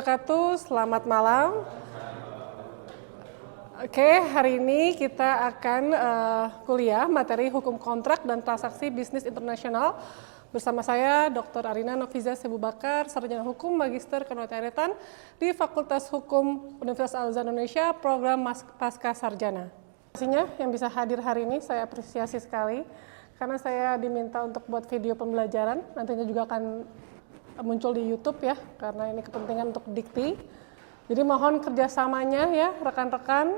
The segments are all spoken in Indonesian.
wabarakatuh, selamat malam. Oke, hari ini kita akan kuliah materi hukum kontrak dan transaksi bisnis internasional bersama saya Dr. Arina Noviza Sebu Bakar, Sarjana Hukum Magister Kenotariatan di Fakultas Hukum Universitas Al-Azhar Indonesia, program Pasca Sarjana. Pastinya yang bisa hadir hari ini saya apresiasi sekali karena saya diminta untuk buat video pembelajaran, nantinya juga akan muncul di YouTube ya, karena ini kepentingan untuk dikti. Jadi mohon kerjasamanya ya rekan-rekan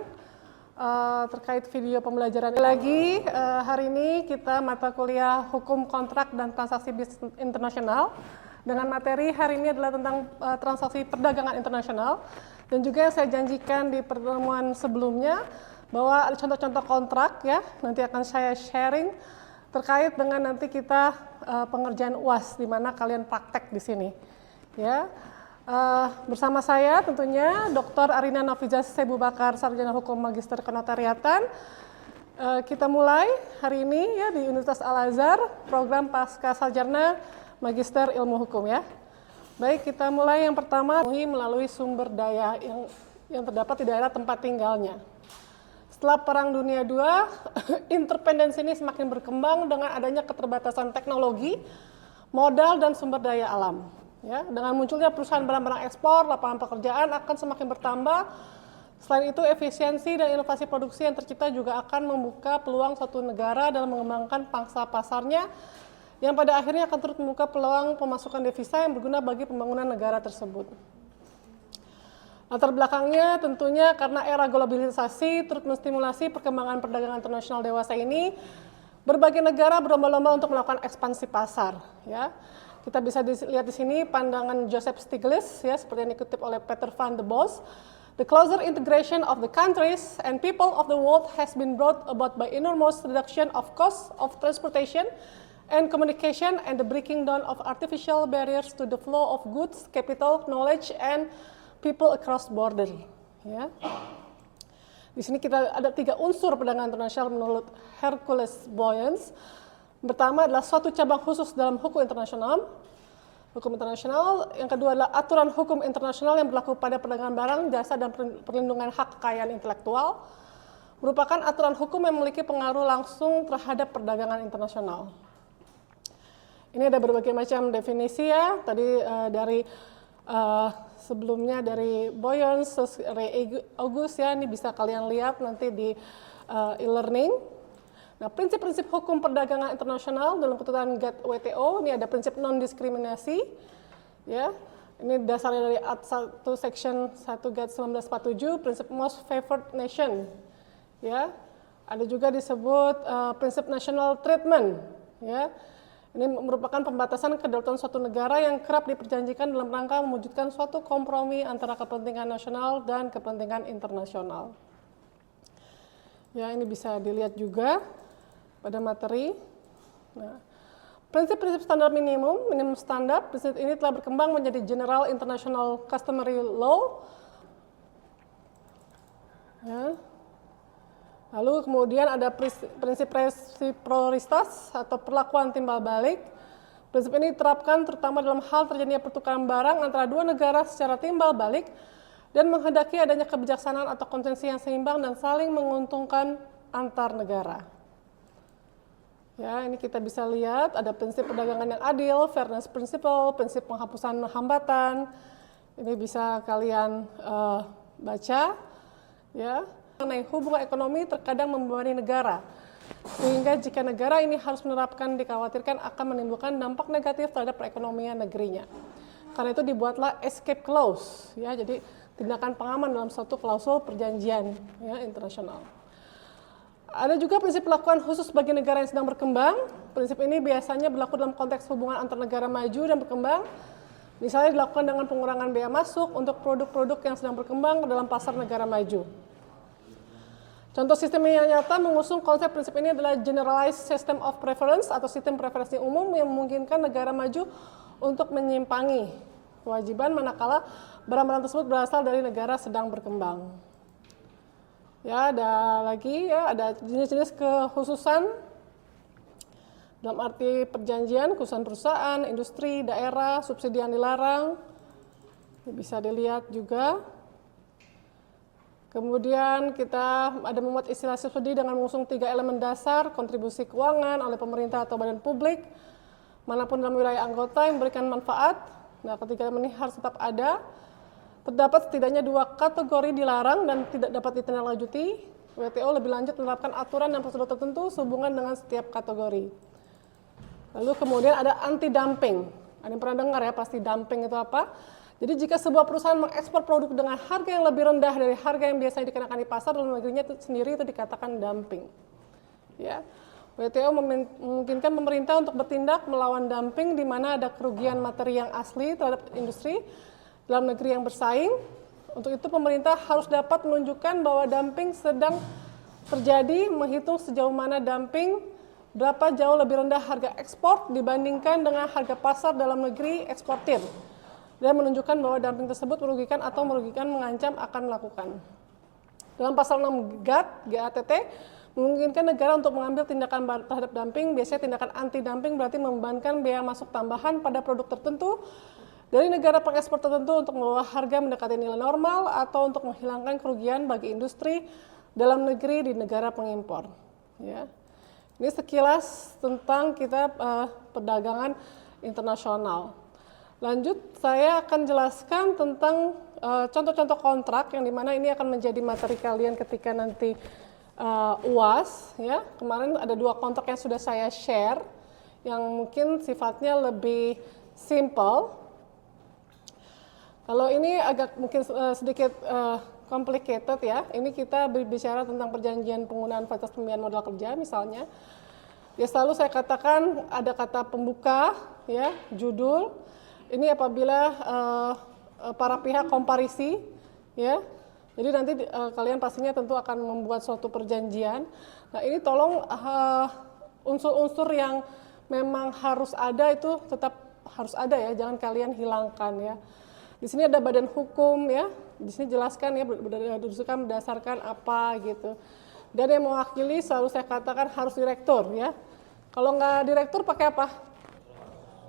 terkait video pembelajaran. Lagi hari ini kita mata kuliah hukum kontrak dan transaksi bisnis internasional dengan materi hari ini adalah tentang transaksi perdagangan internasional, dan juga yang saya janjikan di pertemuan sebelumnya bahwa ada contoh-contoh kontrak ya, nanti akan saya sharing terkait dengan nanti kita pengerjaan UAS di mana kalian praktek di sini ya. Bersama saya tentunya Dr. Arina Noviza Sebu Bakar, Sarjana Hukum Magister Kenotariatan. Kita mulai hari ini ya di Universitas Al-Azhar, program Pasca Sarjana Magister Ilmu Hukum ya. Baik, kita mulai yang pertama melalui sumber daya yang terdapat di daerah tempat tinggalnya. Setelah Perang Dunia II, interdependensi ini semakin berkembang dengan adanya keterbatasan teknologi, modal, dan sumber daya alam. Ya, dengan munculnya perusahaan barang-barang ekspor, lapangan pekerjaan akan semakin bertambah. Selain itu, efisiensi dan inovasi produksi yang tercipta juga akan membuka peluang suatu negara dalam mengembangkan pangsa pasarnya, yang pada akhirnya akan turut membuka peluang pemasukan devisa yang berguna bagi pembangunan negara tersebut. Latar belakangnya tentunya karena era globalisasi turut menstimulasi perkembangan perdagangan internasional dewasa ini, berbagai negara berlomba-lomba untuk melakukan ekspansi pasar. Ya, kita bisa lihat di sini pandangan Joseph Stiglitz ya, seperti yang dikutip oleh Peter van der Bos. The closer integration of the countries and people of the world has been brought about by enormous reduction of costs of transportation and communication and the breaking down of artificial barriers to the flow of goods, capital, knowledge, and people across border. Ya. Di sini kita ada 3 unsur perdagangan internasional menurut Hercules Boyens. Pertama adalah suatu cabang khusus dalam hukum internasional. Yang kedua adalah aturan hukum internasional yang berlaku pada perdagangan barang, jasa, dan perlindungan hak kekayaan intelektual. Merupakan aturan hukum yang memiliki pengaruh langsung terhadap perdagangan internasional. Ini ada berbagai macam definisi ya. Tadi dari sebelumnya dari Boyens, Ray August ya, ini bisa kalian lihat nanti di e-learning. Nah, prinsip-prinsip hukum perdagangan internasional dalam ketentuan GATT WTO, ini ada prinsip non-diskriminasi, ya. Ini dasarnya dari Art 1 Section 1 GATT 1947, prinsip most favored nation, ya. Ada juga disebut prinsip national treatment, ya. Ini merupakan pembatasan kedaulatan suatu negara yang kerap diperjanjikan dalam rangka mewujudkan suatu kompromi antara kepentingan nasional dan kepentingan internasional. Ya, ini bisa dilihat juga pada materi. Nah, prinsip-prinsip standar minimum standar, prinsip ini telah berkembang menjadi General International Customary Law. Ya. Lalu kemudian ada prinsip resiprositas atau perlakuan timbal balik. Prinsip ini diterapkan terutama dalam hal terjadinya pertukaran barang antara 2 negara secara timbal balik dan menghendaki adanya kebijaksanaan atau konsensus yang seimbang dan saling menguntungkan antar negara. Ya, ini kita bisa lihat ada prinsip perdagangan yang adil, fairness principle, prinsip penghapusan hambatan. Ini bisa kalian baca, ya. Mengenai hubungan ekonomi terkadang membebani negara, sehingga jika negara ini harus menerapkan dikhawatirkan akan menimbulkan dampak negatif terhadap perekonomian negerinya. Karena itu dibuatlah escape clause, ya, jadi tindakan pengaman dalam suatu klausul perjanjian ya, internasional. Ada juga prinsip perlakuan khusus bagi negara yang sedang berkembang. Prinsip ini biasanya berlaku dalam konteks hubungan antar negara maju dan berkembang. Misalnya dilakukan dengan pengurangan biaya masuk untuk produk-produk yang sedang berkembang dalam pasar negara maju. Contoh sistem yang nyata mengusung konsep prinsip ini adalah Generalized System of Preference atau sistem preferensi umum yang memungkinkan negara maju untuk menyimpangi kewajiban manakala barang-barang tersebut berasal dari negara sedang berkembang. Ya, ada lagi ya, ada jenis-jenis kekhususan dalam arti perjanjian, khususan perusahaan, industri, daerah, subsidi yang dilarang. Ini bisa dilihat juga. Kemudian kita ada membuat istilah subsidi dengan mengusung 3 elemen dasar, kontribusi keuangan oleh pemerintah atau badan publik, manapun dalam wilayah anggota yang memberikan manfaat. Nah, ketiga elemen ini harus tetap ada. Terdapat setidaknya 2 kategori dilarang dan tidak dapat ditindaklanjuti. WTO lebih lanjut menerapkan aturan dan prosedur tertentu sehubungan dengan setiap kategori. Lalu kemudian ada anti-dumping. Ada yang pernah dengar ya, pasti dumping itu apa? Jadi jika sebuah perusahaan mengekspor produk dengan harga yang lebih rendah dari harga yang biasanya dikenakan di pasar dalam negerinya itu sendiri itu dikatakan dumping. Ya. WTO memungkinkan pemerintah untuk bertindak melawan dumping di mana ada kerugian materi yang asli terhadap industri dalam negeri yang bersaing. Untuk itu pemerintah harus dapat menunjukkan bahwa dumping sedang terjadi, menghitung sejauh mana dumping, berapa jauh lebih rendah harga ekspor dibandingkan dengan harga pasar dalam negeri eksportir, dan menunjukkan bahwa dumping tersebut merugikan atau mengancam akan melakukan. Dalam pasal 6 GATT memungkinkan negara untuk mengambil tindakan terhadap dumping. Biasanya tindakan anti-dumping berarti membebankan biaya masuk tambahan pada produk tertentu dari negara pengekspor tertentu untuk membawa harga mendekati nilai normal atau untuk menghilangkan kerugian bagi industri dalam negeri di negara pengimpor. Ya. Ini sekilas tentang kita perdagangan internasional. Lanjut, saya akan jelaskan tentang contoh-contoh kontrak yang dimana ini akan menjadi materi kalian ketika nanti UAS. Ya. Kemarin ada 2 kontrak yang sudah saya share, yang mungkin sifatnya lebih simple. Kalau ini agak mungkin sedikit complicated ya. Ini kita berbicara tentang perjanjian penggunaan fasilitas pembiayaan modal kerja misalnya. Ya selalu saya katakan ada kata pembuka, ya, judul. Ini apabila para pihak komparisi, ya. Jadi nanti kalian pastinya tentu akan membuat suatu perjanjian. Nah ini tolong unsur-unsur yang memang harus ada itu tetap harus ada ya, jangan kalian hilangkan ya. Di sini ada badan hukum ya, di sini jelaskan ya berdasarkan apa gitu. Dan yang mewakili selalu saya katakan harus direktur ya. Kalau nggak direktur pakai apa?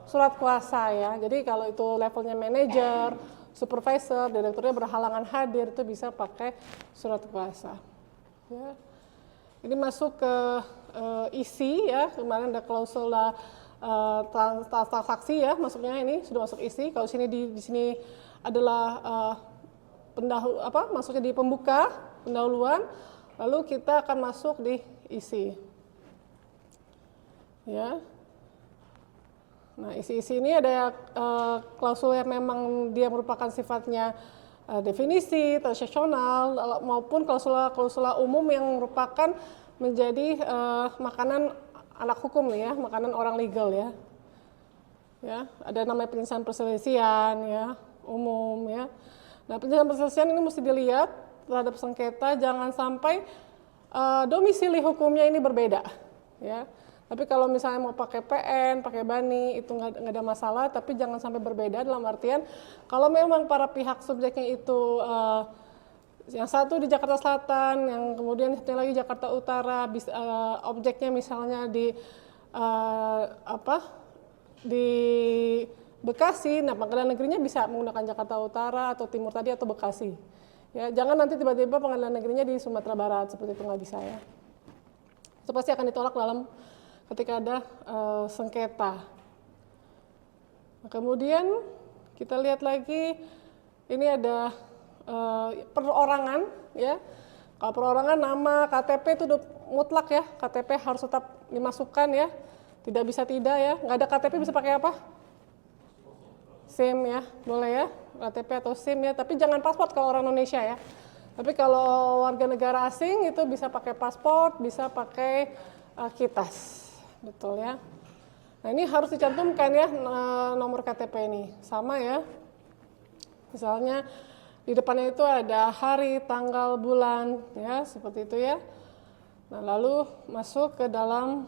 Surat kuasa ya. Jadi kalau itu levelnya manajer, supervisor, direkturnya berhalangan hadir itu bisa pakai surat kuasa. Ya. Ini masuk ke isi ya. Kemarin ada klausula transaksi ya. Masuknya ini sudah masuk isi. Kalau sini di sini adalah masuknya di pembuka, pendahuluan. Lalu kita akan masuk di isi. Ya. Nah, isi-isi ini ada klausul yang memang dia merupakan sifatnya definisi, transaksional, maupun klausula umum yang merupakan menjadi makanan anak hukum nih ya, makanan orang legal ya. Ya, ada namanya penyelesaian perselisihan ya, umum ya. Nah, penyelesaian perselisihan ini mesti dilihat terhadap sengketa, jangan sampai domisili hukumnya ini berbeda ya. Tapi kalau misalnya mau pakai PN, pakai BANI, itu nggak ada masalah, tapi jangan sampai berbeda dalam artian kalau memang para pihak subjeknya itu yang satu di Jakarta Selatan, yang kemudian satu lagi Jakarta Utara, objeknya misalnya di di Bekasi, nah pengadilan negerinya bisa menggunakan Jakarta Utara atau Timur tadi atau Bekasi. Ya, jangan nanti tiba-tiba pengadilan negerinya di Sumatera Barat, seperti itu nggak bisa ya. Itu pasti akan ditolak dalam ketika ada sengketa. Nah, kemudian kita lihat lagi, ini ada perorangan ya. Kalau perorangan nama KTP itu udah mutlak ya, KTP harus tetap dimasukkan ya, tidak bisa tidak ya. Nggak ada KTP bisa pakai apa? SIM ya, boleh ya, KTP atau SIM ya, tapi jangan paspor kalau orang Indonesia ya. Tapi kalau warga negara asing itu bisa pakai paspor, bisa pakai KITAS. Betul ya. Nah ini harus dicantumkan ya nomor KTP ini. Sama ya. Misalnya di depannya itu ada hari, tanggal, bulan ya, seperti itu ya. Nah lalu masuk ke dalam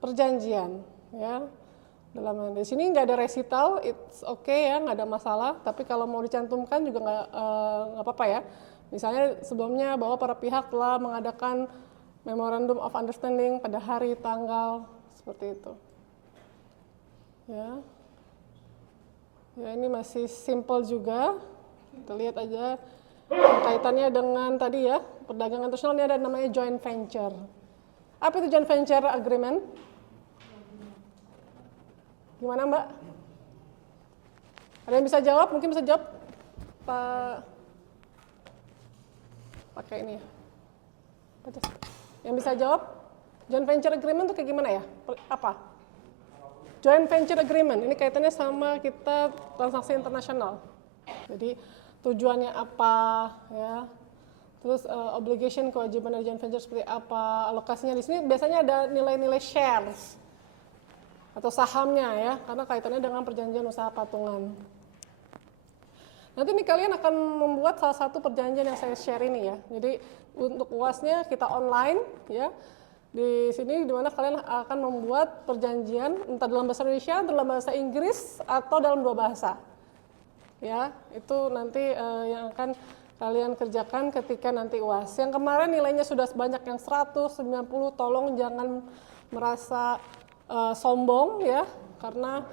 perjanjian ya. Di sini nggak ada resital, it's okay ya, nggak ada masalah. Tapi kalau mau dicantumkan juga nggak apa-apa ya. Misalnya sebelumnya bahwa para pihak telah mengadakan Memorandum of Understanding pada hari, tanggal, seperti itu. Ya. Ya, ini masih simple juga. Kita lihat aja kaitannya dengan tadi ya, perdagangan internasional. Ini ada namanya joint venture. Apa itu joint venture agreement? Gimana Mbak? Ada yang bisa jawab? Mungkin bisa jawab Pak, pakai ini ya. Yang bisa jawab? Joint venture agreement itu kayak gimana ya? Apa? Joint venture agreement, ini kaitannya sama kita transaksi internasional. Jadi tujuannya apa ya? Terus obligation, kewajiban dari joint venture seperti apa? Alokasinya di sini biasanya ada nilai-nilai shares atau sahamnya ya, karena kaitannya dengan perjanjian usaha patungan. Nanti nih kalian akan membuat salah satu perjanjian yang saya share ini ya. Jadi untuk UASnya kita online ya. Di sini di mana kalian akan membuat perjanjian entah dalam bahasa Indonesia, dalam bahasa Inggris atau dalam dua bahasa. Ya, itu nanti yang akan kalian kerjakan ketika nanti UAS. Yang kemarin nilainya sudah sebanyak yang 190, tolong jangan merasa sombong ya, karena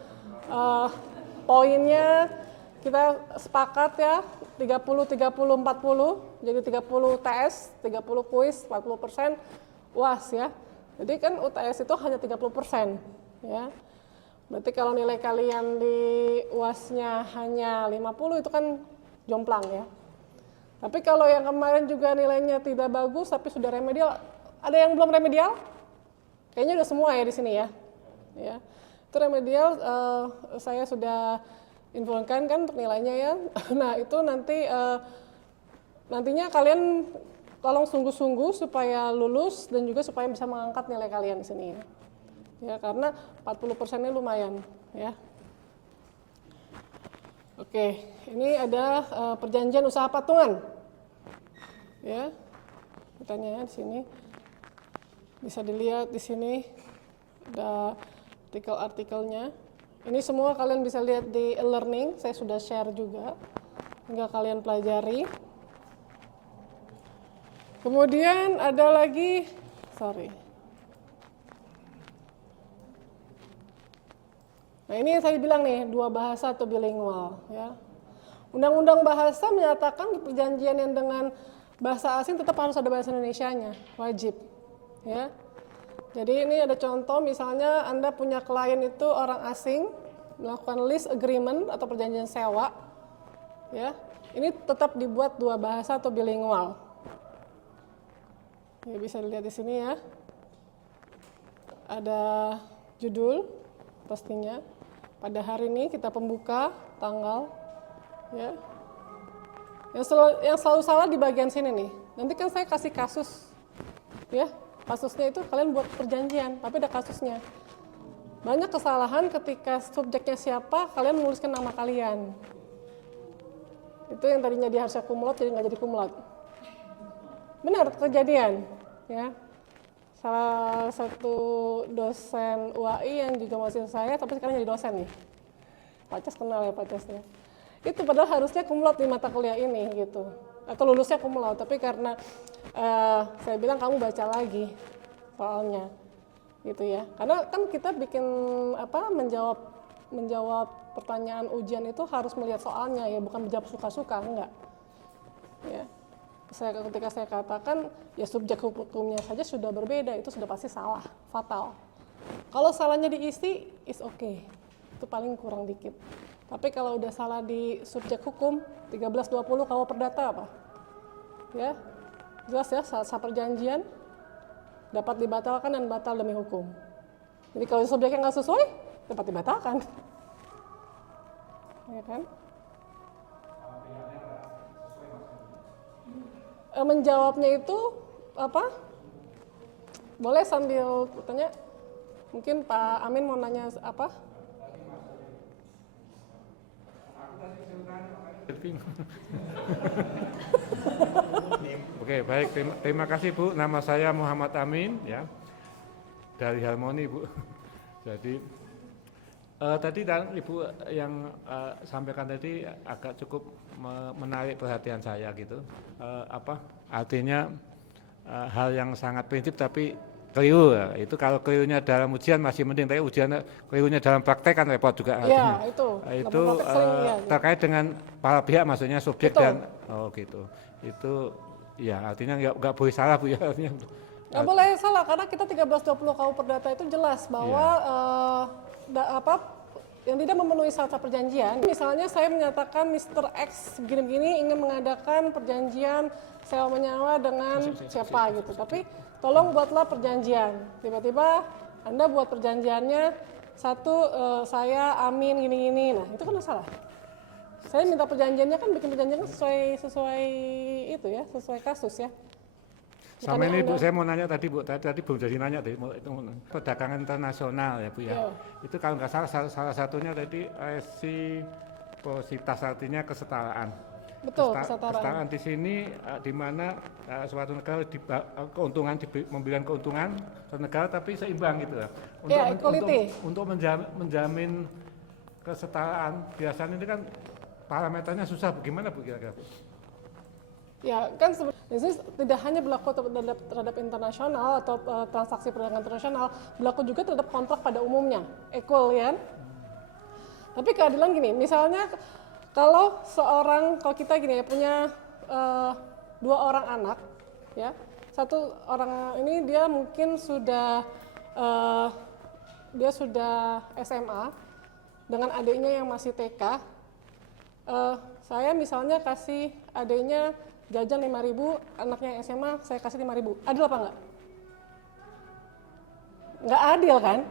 poinnya kita sepakat ya 30, 30, 40, jadi 30 TS, 30 kuis, 40% UAS ya. Jadi kan UTS itu hanya 30% ya. Berarti kalau nilai kalian di UASnya hanya 50 itu kan jomplang ya. Tapi kalau yang kemarin juga nilainya tidak bagus tapi sudah remedial, ada yang belum remedial? Kayaknya udah semua ya di sini ya. Ya. Itu remedial saya sudah infokan kan untuk nilainya ya. Nah, itu nanti nantinya kalian tolong sungguh-sungguh supaya lulus dan juga supaya bisa mengangkat nilai kalian di sini. Ya, karena 40%-nya lumayan, ya. Oke, ini ada perjanjian usaha patungan. Ya. Pertanyaannya di sini. Bisa dilihat di sini ada artikel-artikelnya. Ini semua kalian bisa lihat di e-learning, saya sudah share juga. Hingga kalian pelajari. Kemudian ada lagi, Nah ini yang saya bilang nih, dua bahasa atau bilingual. Ya. Undang-undang bahasa menyatakan perjanjian yang dengan bahasa asing tetap harus ada bahasa Indonesianya, wajib. Ya. Jadi ini ada contoh, misalnya Anda punya klien itu orang asing, melakukan lease agreement atau perjanjian sewa. Ya. Ini tetap dibuat dua bahasa atau bilingual. Ya, bisa dilihat di sini ya. Ada judul pastinya. Pada hari ini kita pembuka tanggal ya. Yang selalu salah di bagian sini nih. Nanti kan saya kasih kasus ya. Kasusnya itu kalian buat perjanjian, tapi ada kasusnya. Banyak kesalahan ketika subjeknya siapa, kalian menuliskan nama kalian. Itu yang tadinya dia harusnya kumlot jadi nggak jadi kumlot. Benar kejadian, ya. Salah satu dosen UAI yang juga mahasiswa saya, tapi sekarang jadi dosen nih. Pak Cas kenal ya Pak Cas ya. Itu padahal harusnya kumlot di mata kuliah ini gitu, atau lulusnya kumlot, tapi karena saya bilang kamu baca lagi soalnya, gitu ya. Karena kan kita bikin menjawab pertanyaan ujian itu harus melihat soalnya ya, bukan menjawab suka-suka, enggak. Ya. Ketika saya katakan ya subjek hukumnya saja sudah berbeda, itu sudah pasti salah, fatal. Kalau salahnya diisi is okay, itu paling kurang dikit. Tapi kalau udah salah di subjek hukum 1320 KUH Perdata apa? Ya, jelas ya, sah perjanjian dapat dibatalkan dan batal demi hukum. Jadi kalau subjeknya nggak sesuai, dapat dibatalkan. Ya kan? Menjawabnya itu apa? Boleh sambil tanya. Mungkin Pak Amin mau nanya apa? Oke, baik. Terima kasih Bu. Nama saya Muhammad Amin, ya, dari Harmoni Bu. Jadi tadi Ibu yang sampaikan tadi agak cukup menarik perhatian saya gitu. Artinya hal yang sangat prinsip tapi keliru. Itu kalau kelirunya dalam ujian masih mending, tapi kelirunya dalam praktek kan repot juga. Iya, itu. Itu Dalam praktek sering, iya. terkait dengan para pihak, maksudnya subjek Betul. dan gitu. Itu ya artinya nggak boleh salah Bu ya. Nggak boleh salah, karena kita 1320 KUH Perdata itu jelas bahwa yang tidak memenuhi syarat perjanjian. Misalnya saya menyatakan Mr. X begini-begini ingin mengadakan perjanjian sewa menyewa dengan siapa gitu. Tapi tolong buatlah perjanjian. Tiba-tiba Anda buat perjanjiannya saya Amin gini-gini. Nah, itu kan salah. Saya minta perjanjiannya kan bikin perjanjian sesuai itu ya, sesuai kasus ya. Sama ini Bu, saya mau nanya tadi Bu, tadi belum jadi nanya deh, itu perdagangan internasional ya Bu ya. Itu kalau nggak salah satunya tadi resiprositas, artinya kesetaraan. Betul, kesetaraan. Di sini di mana suatu negara memberikan keuntungan ke negara tapi seimbang gitu ya. Untuk menjamin kesetaraan, biasanya ini kan parameternya susah, bagaimana Bu kira-kira? Ya kan sebenarnya tidak hanya berlaku terhadap internasional atau transaksi perdagangan internasional, berlaku juga terhadap kontrak pada umumnya, equal ya. Tapi keadilan gini, misalnya kalau kita gini ya punya 2 orang anak, ya, satu orang ini dia mungkin sudah SMA dengan adiknya yang masih TK, saya misalnya kasih adiknya jajan 5.000, anaknya yang SMA saya kasih 5.000. Adil apa enggak? Enggak adil kan?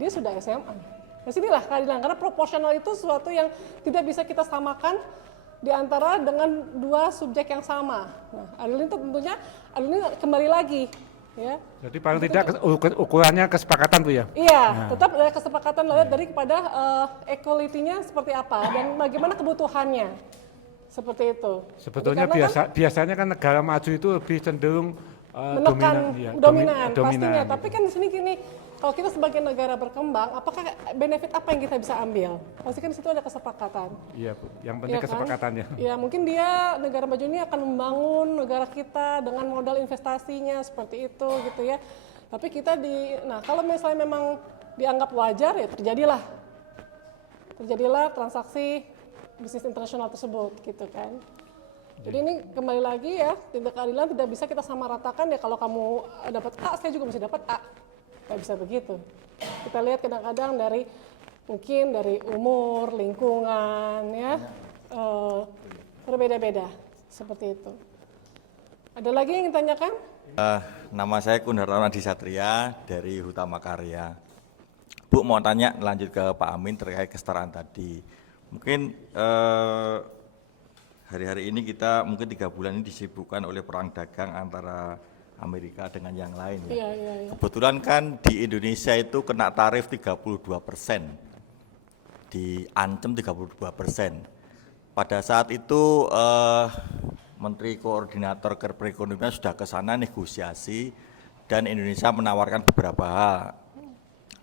Dia sudah SMA. Nah sinilah keadilan, karena proporsional itu sesuatu yang tidak bisa kita samakan di antara dengan 2 subjek yang sama. Nah, adil itu tentunya adil ini kembali lagi ya. Jadi paling tidak ukurannya kesepakatan Bu ya? Iya, tetap ada kesepakatan dari kepada equality-nya seperti apa dan bagaimana kebutuhannya. Seperti itu. Sebetulnya biasanya kan negara maju itu lebih cenderung dominan pastinya. Tapi kan di sini gini, kalau kita sebagai negara berkembang, apakah benefit apa yang kita bisa ambil? Pasti kan di situ ada kesepakatan. Iya Bu, yang penting kesepakatannya. Ya mungkin negara maju ini akan membangun negara kita dengan modal investasinya seperti itu gitu ya. Tapi kita kalau misalnya memang dianggap wajar ya terjadilah transaksi bisnis internasional tersebut gitu kan. Jadi ini kembali lagi ya, tindak keadilan tidak bisa kita samaratakan ya, kalau kamu dapat A, saya juga mesti dapat A. Nggak bisa begitu. Kita lihat kadang-kadang mungkin dari umur, lingkungan ya, berbeda-beda seperti itu. Ada lagi yang ditanyakan? Nama saya Kundarto Nadi Satria dari Hutama Karya. Bu mau tanya lanjut ke Pak Amin terkait kesetaraan tadi. Mungkin hari-hari ini kita mungkin 3 bulan ini disibukkan oleh perang dagang antara Amerika dengan yang lain ya. Iya. Kebetulan kan di Indonesia itu kena tarif 32%, diancam 32%. Pada saat itu Menteri Koordinator Perekonomian sudah ke sana negosiasi dan Indonesia menawarkan beberapa hal.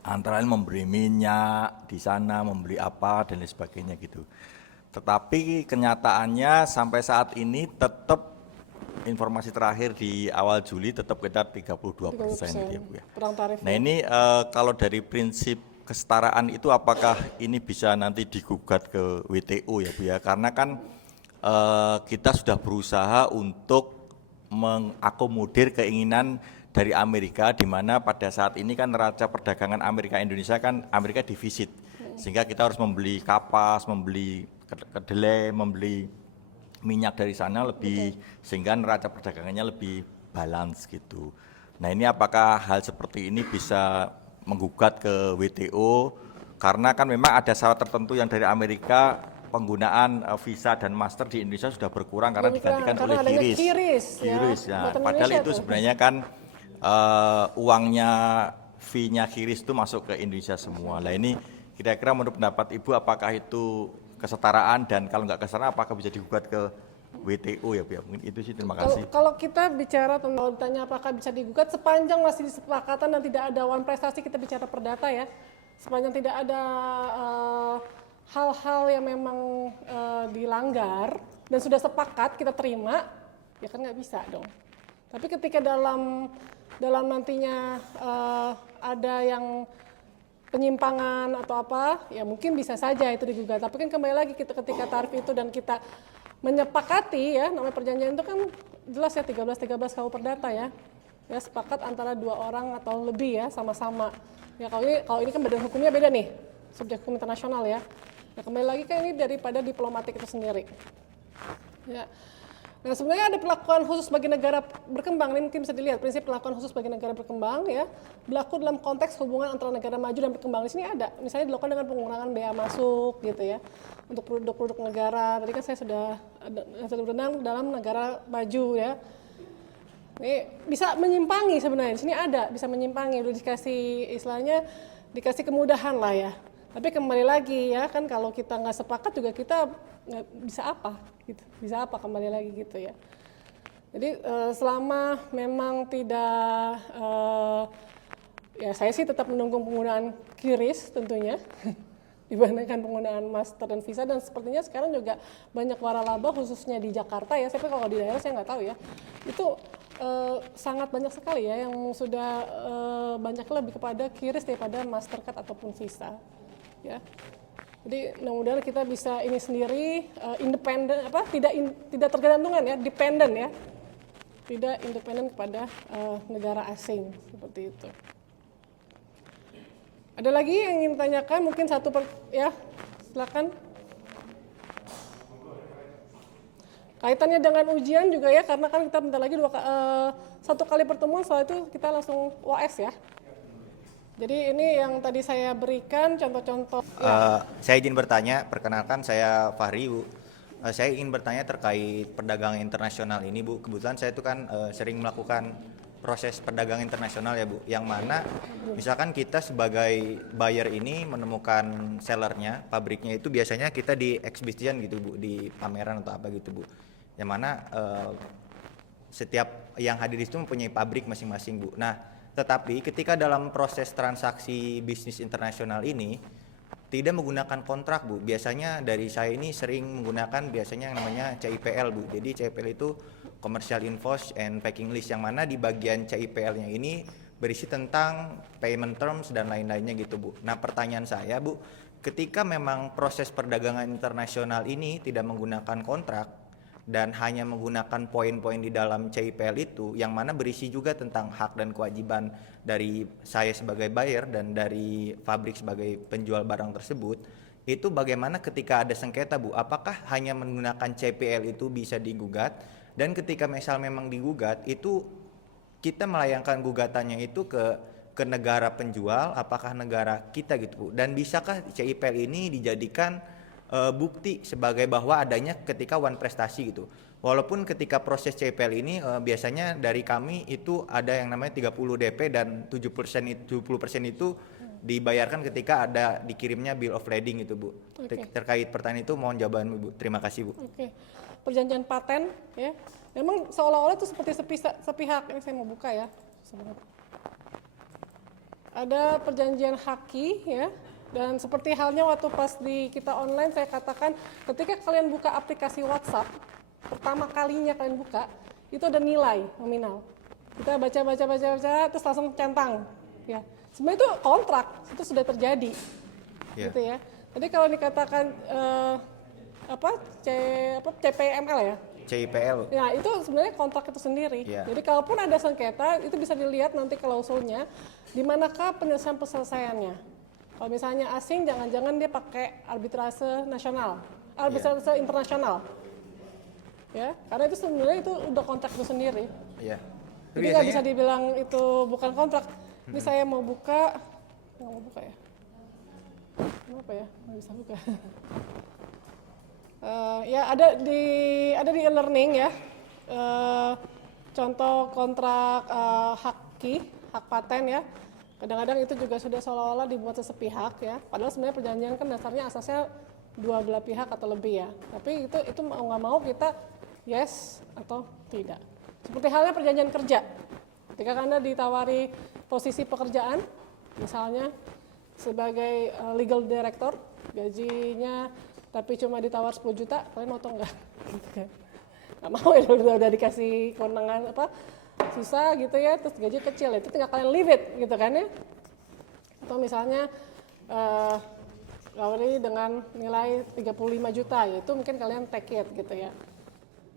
Antara lain memberi minyak di sana, membeli apa dan lain sebagainya gitu. Tetapi kenyataannya sampai saat ini tetap informasi terakhir di awal Juli tetap kita 32% ya Bu ya. Nah ini kalau dari prinsip kesetaraan itu apakah ini bisa nanti digugat ke WTO ya Bu ya? Karena kan kita sudah berusaha untuk mengakomodir keinginan dari Amerika, di mana pada saat ini kan neraca perdagangan Amerika Indonesia kan Amerika defisit, sehingga kita harus membeli kapas, membeli kedelai, membeli minyak dari sana lebih, sehingga neraca perdagangannya lebih balance gitu. Nah ini apakah hal seperti ini bisa menggugat ke WTO, karena kan memang ada syarat tertentu yang dari Amerika penggunaan visa dan master di Indonesia sudah berkurang karena digantikan oleh QRIS ya. Padahal itu sebenarnya kan uangnya fee-nya QRIS itu masuk ke Indonesia semua. Nah ini kira-kira menurut pendapat Ibu apakah itu kesetaraan, dan kalau nggak kesetaraan apakah bisa digugat ke WTO ya Bu? Mungkin itu sih, terima kasih. Kalau kita bicara tentang ditanya apakah bisa digugat, sepanjang masih disepakatan dan tidak ada wan prestasi, kita bicara perdata ya. Sepanjang tidak ada hal-hal yang memang dilanggar dan sudah sepakat kita terima, ya kan nggak bisa dong. Tapi ketika dalam dalam nantinya ada yang penyimpangan atau apa, ya mungkin bisa saja itu digugat. Tapi kan kembali lagi kita ketika tarif itu dan kita menyepakati ya, namanya perjanjian itu kan jelas ya 13 KU Perdata ya. Ya sepakat antara dua orang atau lebih ya sama-sama. Ya kalau ini kan badan hukumnya beda nih, subjek hukum internasional ya. Nah kembali lagi kan ini daripada diplomatik itu sendiri. Ya. Nah sebenarnya ada perlakuan khusus bagi negara berkembang, ini mungkin bisa dilihat prinsip perlakuan khusus bagi negara berkembang ya, berlaku dalam konteks hubungan antara negara maju dan berkembang. Di sini ada, misalnya dilakukan dengan pengurangan bea masuk gitu ya, untuk produk-produk negara. Tadi kan saya sudah berenang dalam negara maju ya. Ini bisa menyimpangi sebenarnya, di sini ada bisa menyimpangi, udah dikasih istilahnya dikasih kemudahan lah ya. Tapi kembali lagi ya kan kalau kita nggak sepakat juga kita nggak bisa apa gitu, bisa apa kembali lagi gitu ya. Jadi selama memang tidak ya saya sih tetap mendukung penggunaan QRIS tentunya dibandingkan penggunaan master dan visa, dan sepertinya sekarang juga banyak waralaba khususnya di Jakarta ya, tapi kalau di daerah saya nggak tahu ya, itu sangat banyak sekali ya yang sudah banyak lebih kepada QRIS daripada Mastercard ataupun Visa ya. Jadi mudah-mudahan kita bisa ini sendiri independen, apa tidak tergantungan ya, dependen ya, tidak independen kepada negara asing seperti itu. Ada lagi yang ingin ditanyakan, mungkin ya silakan. Kaitannya dengan ujian juga ya, karena kan kita bentar lagi satu kali pertemuan, setelah itu kita langsung UAS ya. Jadi ini yang tadi saya berikan contoh-contoh. Saya izin bertanya, perkenalkan saya Fahri Bu. Saya ingin bertanya terkait perdagangan internasional ini Bu. Kebetulan saya itu kan sering melakukan proses perdagangan internasional ya Bu. Yang mana misalkan kita sebagai buyer ini menemukan sellernya, pabriknya itu biasanya kita di exhibition gitu Bu, di pameran atau apa gitu Bu. Yang mana setiap yang hadir itu mempunyai pabrik masing-masing Bu. Nah, tetapi ketika dalam proses transaksi bisnis internasional ini tidak menggunakan kontrak Bu. Biasanya dari saya ini sering menggunakan biasanya yang namanya CIPL Bu. Jadi CIPL itu Commercial Invoice and Packing List, yang mana di bagian CIPL-nya ini berisi tentang payment terms dan lain-lainnya gitu Bu. Nah pertanyaan saya Bu, ketika memang proses perdagangan internasional ini tidak menggunakan kontrak dan hanya menggunakan poin-poin di dalam CIPL itu, yang mana berisi juga tentang hak dan kewajiban dari saya sebagai buyer dan dari pabrik sebagai penjual barang tersebut, itu bagaimana ketika ada sengketa Bu? Apakah hanya menggunakan CPL itu bisa digugat? Dan ketika misal memang digugat, itu kita melayangkan gugatannya itu ke negara penjual, apakah negara kita gitu Bu? Dan bisakah CIPL ini dijadikan bukti sebagai bahwa adanya ketika one prestasi gitu. Walaupun ketika proses CPL ini biasanya dari kami itu ada yang namanya 30 DP dan 70% itu dibayarkan ketika ada dikirimnya bill of lading itu Bu. Okay. Terkait pertanyaan itu mohon jawaban Bu. Terima kasih Bu. Oke. Perjanjian paten ya. Memang seolah-olah itu seperti sepihak. Ini saya mau buka ya. Ada perjanjian haki ya. Dan seperti halnya waktu pas kita online saya katakan, ketika kalian buka aplikasi WhatsApp, pertama kalinya kalian buka, itu ada nilai nominal. Kita baca, terus langsung centang. Ya, sebenarnya itu kontrak, itu sudah terjadi, gitu ya. Jadi kalau dikatakan CPML ya? CIPL. Ya itu sebenarnya kontrak itu sendiri. Yeah. Jadi kalaupun ada sengketa, itu bisa dilihat nanti klausulnya, di manakah penyelesaiannya. Kalau misalnya asing, jangan-jangan dia pakai arbitrase nasional, arbitrase internasional, ya, karena itu sebenarnya itu udah kontrak itu sendiri. Iya. Jadi nggak bisa dibilang itu bukan kontrak. Ini saya mau buka, nggak mau buka ya? Kenapa ya? Nggak bisa buka. Ya ada di e-learning ya. Contoh kontrak hak paten ya. Kadang-kadang itu juga sudah seolah-olah dibuat sepihak ya, padahal sebenarnya perjanjian kan dasarnya asasnya dua belah pihak atau lebih ya. Tapi itu mau nggak mau kita yes atau tidak. Seperti halnya perjanjian kerja. Ketika Anda ditawari posisi pekerjaan, misalnya sebagai legal director, gajinya tapi cuma ditawar 10 juta, kalian mau atau enggak? Nggak mau ya, udah dikasih kewenangan susah gitu ya, terus gaji kecil, itu tinggal kalian leave it gitu kan ya. Atau misalnya loweri dengan nilai 35 juta, ya itu mungkin kalian take it gitu ya.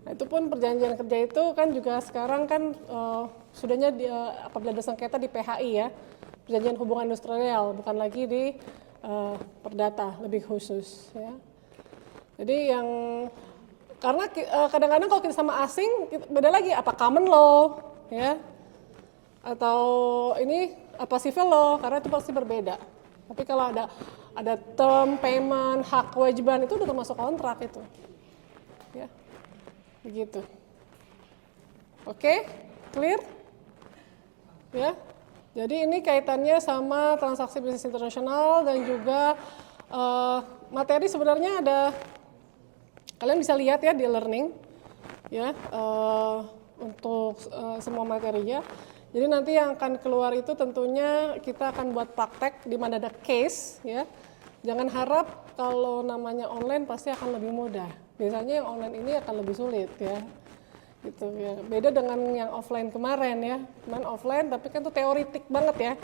Nah, itu pun perjanjian kerja itu kan juga sekarang kan sudahnya apabila ada sengketa di PHI ya, perjanjian hubungan industrial, bukan lagi di perdata lebih khusus ya. Jadi yang karena kadang-kadang kalau kita sama asing beda lagi, apa common law ya, atau ini apa civil law, karena itu pasti berbeda. Tapi kalau ada term, payment, hak kewajiban itu udah termasuk kontrak itu ya, begitu. Oke, clear ya. Jadi ini kaitannya sama transaksi bisnis internasional dan juga materi sebenarnya ada, kalian bisa lihat ya di learning ya, untuk semua materinya. Jadi nanti yang akan keluar itu tentunya kita akan buat praktek di mana ada case ya. Jangan harap kalau namanya online pasti akan lebih mudah. Biasanya yang online ini akan lebih sulit ya. Gitu ya. Beda dengan yang offline kemarin ya. Kemarin offline tapi kan itu teoritik banget ya.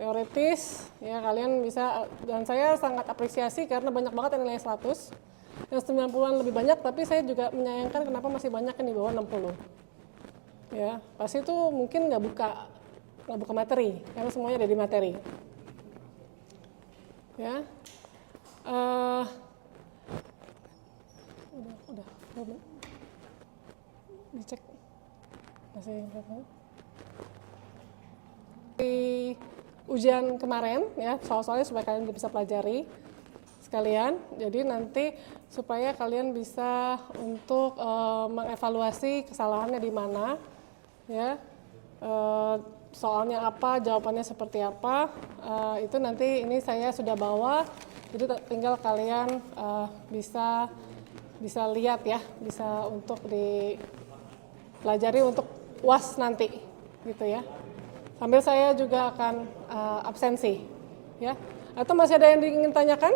Teoritis ya, kalian bisa, dan saya sangat apresiasi karena banyak banget yang nilai 100. Yang 90-an lebih banyak, tapi saya juga menyayangkan kenapa masih banyak yang di bawah 60. Ya, pasti itu mungkin nggak buka materi, karena semuanya ada di materi. Ya, udah, dicek masih berapa? Di ujian kemarin ya, soal-soalnya supaya kalian bisa pelajari sekalian. Jadi nanti supaya kalian bisa untuk mengevaluasi kesalahannya di mana. Ya, soalnya apa, jawabannya seperti apa, itu nanti ini saya sudah bawa, jadi tinggal kalian bisa lihat ya, bisa untuk dipelajari untuk UAS nanti, gitu ya. Sambil saya juga akan absensi, ya. Atau masih ada yang ingin tanyakan?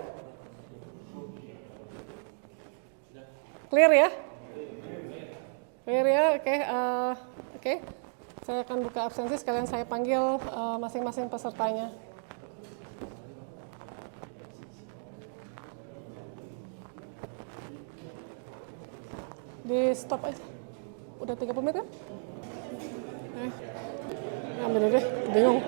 Clear ya? Clear ya, oke. Oke, saya akan buka absensi, sekalian saya panggil masing-masing pesertanya. Di stop aja. Udah 30 menit kan? Ambil deh, bingung.